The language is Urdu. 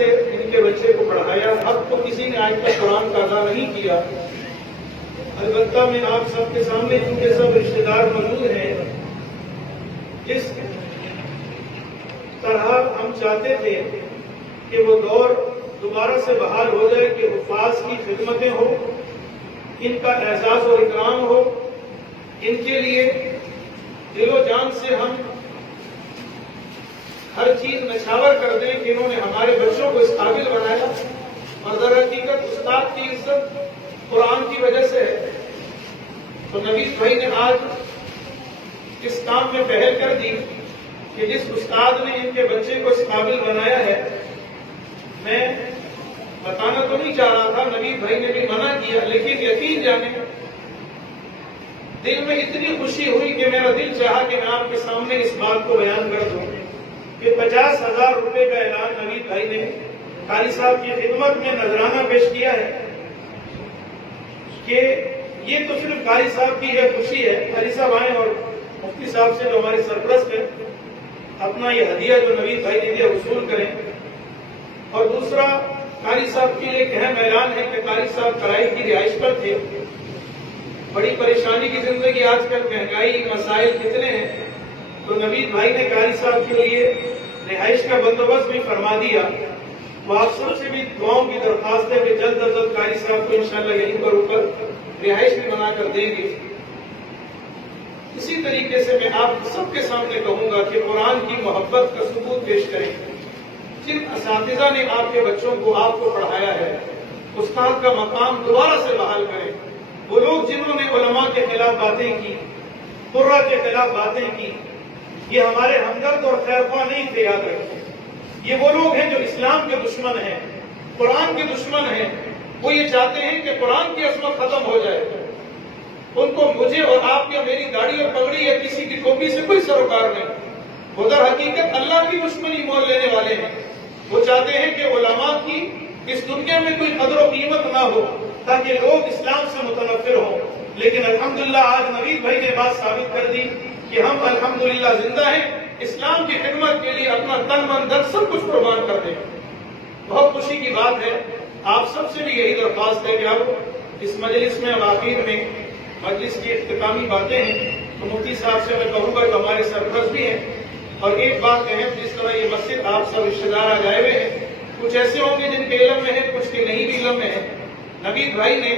سے ان کے بچے کو پڑھایا. اب تو کسی نے آج تک قرآن کا ادا نہیں کیا. البتہ میں آپ سب کے سامنے چونکہ سب رشتے دار موجود ہیں، جس طرح ہم چاہتے تھے کہ وہ دور دوبارہ سے بحال ہو جائے کہ حفاظ کی خدمتیں ہوں، ان کا اعزاز و اکرام ہو، ان کے لیے دل و جان سے ہم ہر چیز نچھاور کر دیں کہ انہوں نے ہمارے بچوں کو اس قابل بنایا. اور در حقیقت استاد کی عزت قرآن کی وجہ سے ہے. تو نوید بھائی نے آج اس کام میں پہل کر دی کہ جس استاد نے ان کے بچے کو اس قابل بنایا ہے، میں بتانا تو نہیں چاہ رہا تھا، نوید بھائی نے بھی منع کیا، لیکن یقین جانے دل میں اتنی خوشی ہوئی کہ میرا دل چاہا کہ میں آپ کے سامنے اس بات کو بیان کر دوں کہ 50,000 روپے کا اعلان نوید بھائی نے قاری صاحب کی خدمت میں نذرانہ پیش کیا ہے. کہ یہ تو صرف قاری صاحب کی یہ خوشی ہے. قاری صاحب آئیں اور مفتی صاحب سے جو ہمارے سرپرست ہیں اپنا یہ ہدیہ جو نوید بھائی نے دیا وصول کریں. اور دوسرا قاری صاحب کے لیے ایک اہم اعلان ہے کہ قاری صاحب کرائی کی رہائش پر تھے. بڑی پریشانی کی زندگی آج کل، مہنگائی، مسائل کتنے ہیں، تو نوید بھائی نے قاری صاحب کے لیے رہائش کا بندوبست بھی فرما دیا. وہ آپ سب سے بھی دعاؤں کی درخواست ہے کہ جلد از جلد قاری صاحب کو انشاءاللہ یہیں پر اوپر رہائش بھی بنا کر دیں گے. اسی طریقے سے میں آپ سب کے سامنے کہوں گا کہ قرآن کی محبت کا ثبوت پیش کریں. جن اساتذہ نے آپ کے بچوں کو آپ کو پڑھایا ہے، استاد کا مقام دوبارہ سے بحال کریں. وہ لوگ جنہوں نے علماء کے خلاف باتیں کی، قرہ کے خلاف باتیں کی، یہ ہمارے ہمدرد اور خیرخواہ نہیں تھے، یاد رکھیں. یہ وہ لوگ ہیں جو اسلام کے دشمن ہیں، قرآن کے دشمن ہیں. وہ یہ چاہتے ہیں کہ قرآن کی عظمت ختم ہو جائے. ان کو مجھے اور آپ یا میری داڑھی اور پگڑی یا کسی کی ٹوپی سے کوئی سروکار نہیں. وہ در حقیقت اللہ کی دشمنی مول لینے والے ہیں. وہ چاہتے ہیں کہ علماء کی اس دنیا میں کوئی قدر و قیمت نہ ہو تاکہ لوگ اسلام سے متنفر ہوں. لیکن الحمدللہ آج نوید بھائی نے بات ثابت کر دی کہ ہم الحمدللہ زندہ ہیں، اسلام کی خدمت کے لیے اپنا تن من دھن سب کچھ قربان کر دیں. بہت خوشی کی بات ہے. آپ سب سے بھی یہی درخواست ہے کہ اب اس مجلس میں آخر میں مجلس کی اختتامی باتیں ہیں تو مفتی صاحب سے میں کہوں گا کہ ہمارے سرپرست بھی ہیں. اور ایک بات اہم، جس طرح یہ مسجد آپ سب رشتے دار آج آئے ہوئے ہیں، کچھ ایسے ہوں گے جن کے علم میں ہے، کچھ کے نہیں بھی علم میں ہے. نوید بھائی نے